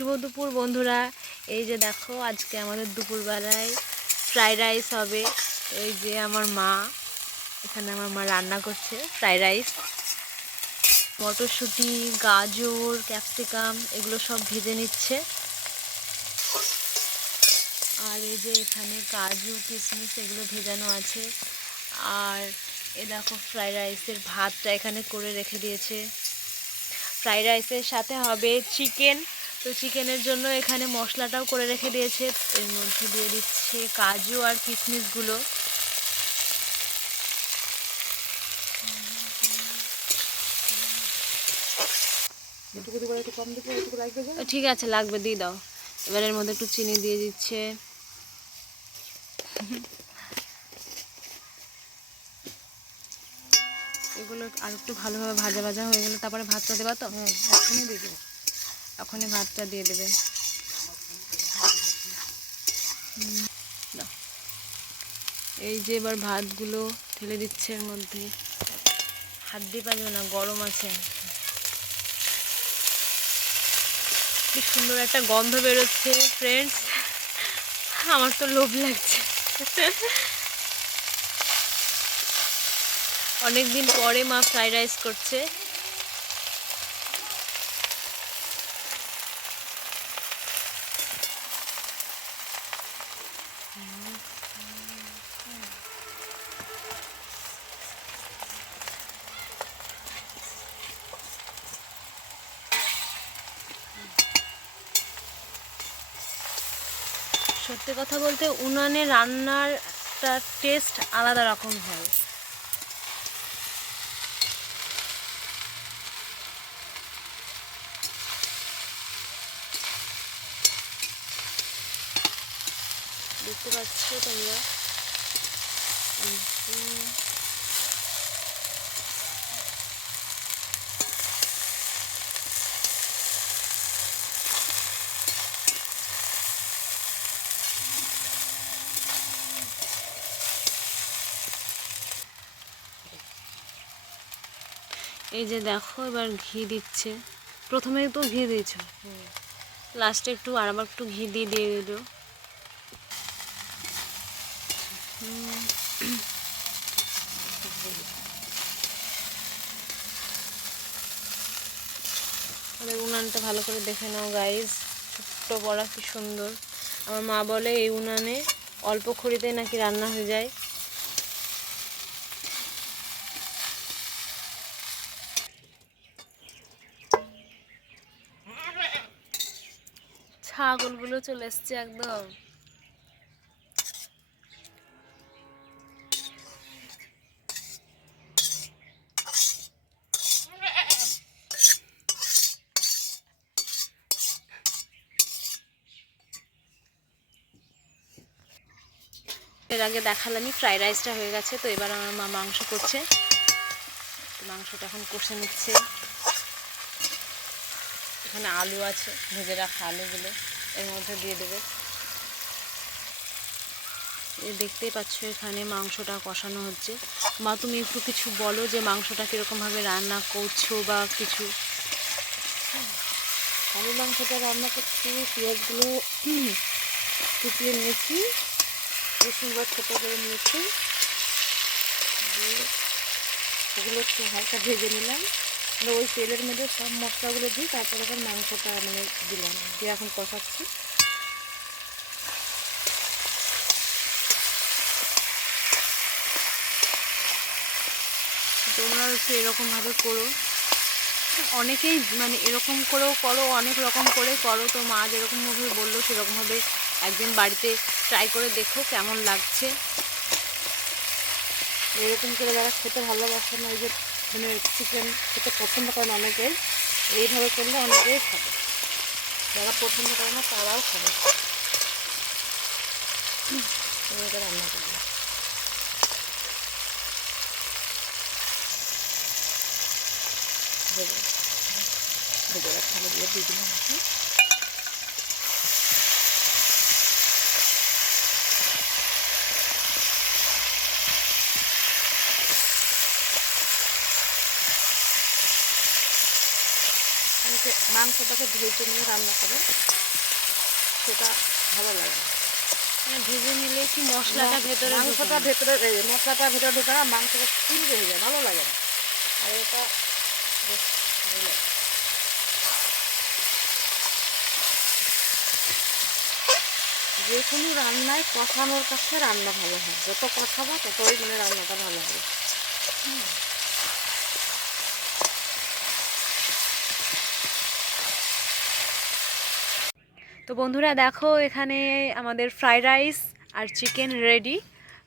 শুভ দুপুর বন্ধুরা। এই যে দেখো আজকে আমাদের দুপুরবেলায় ফ্রাইড রাইস হবে। এই যে আমার মা, এখানে আমার মা রান্না করছে ফ্রাইড রাইস। মটরশুঁটি, গাজর, ক্যাপসিকাম এগুলো সব ভেজে নিচ্ছে। আর এই যে এখানে কাজু কিশমিশ এগুলো ভেজানো আছে। আর এ দেখো ফ্রাইড রাইসের ভাতটা এখানে করে রেখে দিয়েছে। ফ্রাইড রাইসের সাথে হবে চিকেন, তো চিকেনের জন্য এখানে মশলাটাও করে রেখে দিয়েছে। এর মধ্যে দিয়ে দিচ্ছে কাজু আর কিশমিশগুলো। ঠিক আছে, লাগবে, দিয়ে দাও। এবার এর মধ্যে একটু চিনি দিয়ে দিচ্ছে। এগুলো আর একটু ভালোভাবে ভাজা ভাজা হয়ে গেলে তারপরে ভাতটা দেবা তো? এখনই দিয়ে দেবে, এখনই ভাতটা দিয়ে দেবে। এই যে এবার ভাতগুলো ঢেলে দিচ্ছে এর মধ্যে। হাত দিয়ে পারবে না, গরম আছে। কি সুন্দর একটা গন্ধ বেরোচ্ছে ফ্রেন্ডস, আমার তো লোভ লাগছে। অনেকদিন পরে মা ফ্রাইড রাইস করছে। সত্যি কথা বলতে উনানে রান্নার একটা টেস্ট আলাদা রকম হয়। দেখতে পাচ্ছ তোমরা? এই যে দেখো এবার ঘি দিচ্ছে। প্রথমে তো ঘি দিয়েছ, লাস্টে একটু আবার একটু ঘি দিয়ে দিল। উনানটা ভালো করে দেখে নাও গাইজ, ছোট্ট বড়া কি সুন্দর। আমার মা বলে এই উনানে অল্প খড়িতে নাকি রান্না হয়ে যায়। ছাগলগুলো চলে এসছে একদম। এর আগে দেখালামই ফ্রাইড রাইসটা হয়ে গেছে, তো এবার আমার মা মাংস করছে। মাংসটা এখন কষে নিচ্ছে। এখানে আলু আছে, ভেজে রাখা আলুগুলো এর মধ্যে দিয়ে দেবে। দেখতেই পাচ্ছ এখানে মাংসটা কষানো হচ্ছে। মা তুমি একটু কিছু বলো যে মাংসটা কীরকমভাবে রান্না করছো বা কিছু। আলু মাংসটা রান্না করছি, পেঁয়াজগুলো কুপিয়ে নিয়েছি, রসুনগুলো ছোটো করে নিয়েছি, দিয়ে ওগুলো একটু হালকা ভেজে নিলাম। ওই তেলের মধ্যে সব মশলাগুলো দিই, তারপরে আবার মাংসটা দিলাম, দিয়ে এখন কষাচ্ছি। তোমরা একটু এরকমভাবে করো। অনেকেই এরকম করেও করো, অনেক রকম করে করো। তো মা যেরকমভাবে বললো সেরকমভাবে একদিন বাড়িতে ট্রাই করে দেখো কেমন লাগছে। এরকম করে যারা খেতে ভালোবাসে না, এই যে চিকেন খেতে পছন্দ করেন অনেকেই, এইভাবে করলে অনেকেই খাবে। যারা পছন্দ করে না তারাও খাবে। এটা রান্না করবে ভেজে রাখা আলুগুলো দিয়ে দিলাম। মাংস মাংসটাকে ভেজে নিয়ে রান্না করে সেটা ভালো লাগে। মানে ভেজে নিলে কি মশলাটা ভেতরে মাংসটা ভেতরে মশলাটা ভেতরে ঢোকে না, মাংসটা চিনি হয়ে যায়, ভালো লাগে না। আর এটা বেশ ভালো লাগে। যে কোনো রান্নায় কষানোর কাছে রান্না ভালো হয়, যত কষাবো ততই মানে রান্নাটা ভালো হবে। তো বন্ধুরা দেখো এখানে আমাদের ফ্রাইড রাইস আর চিকেন রেডি।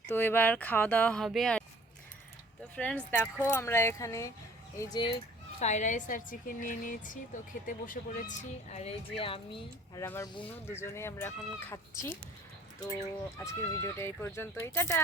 তো এবার খাওয়া দাওয়া হবে। আর তো ফ্রেন্ডস দেখো আমরা এখানে এই যে ফ্রাইড রাইস আর চিকেন নিয়ে নিয়েছি, তো খেতে বসে পড়েছি। আর এই যে আমি আর আমার বোনও দুজনে আমরা এখন খাচ্ছি। তো আজকের ভিডিওটা এই পর্যন্তই, টাটা।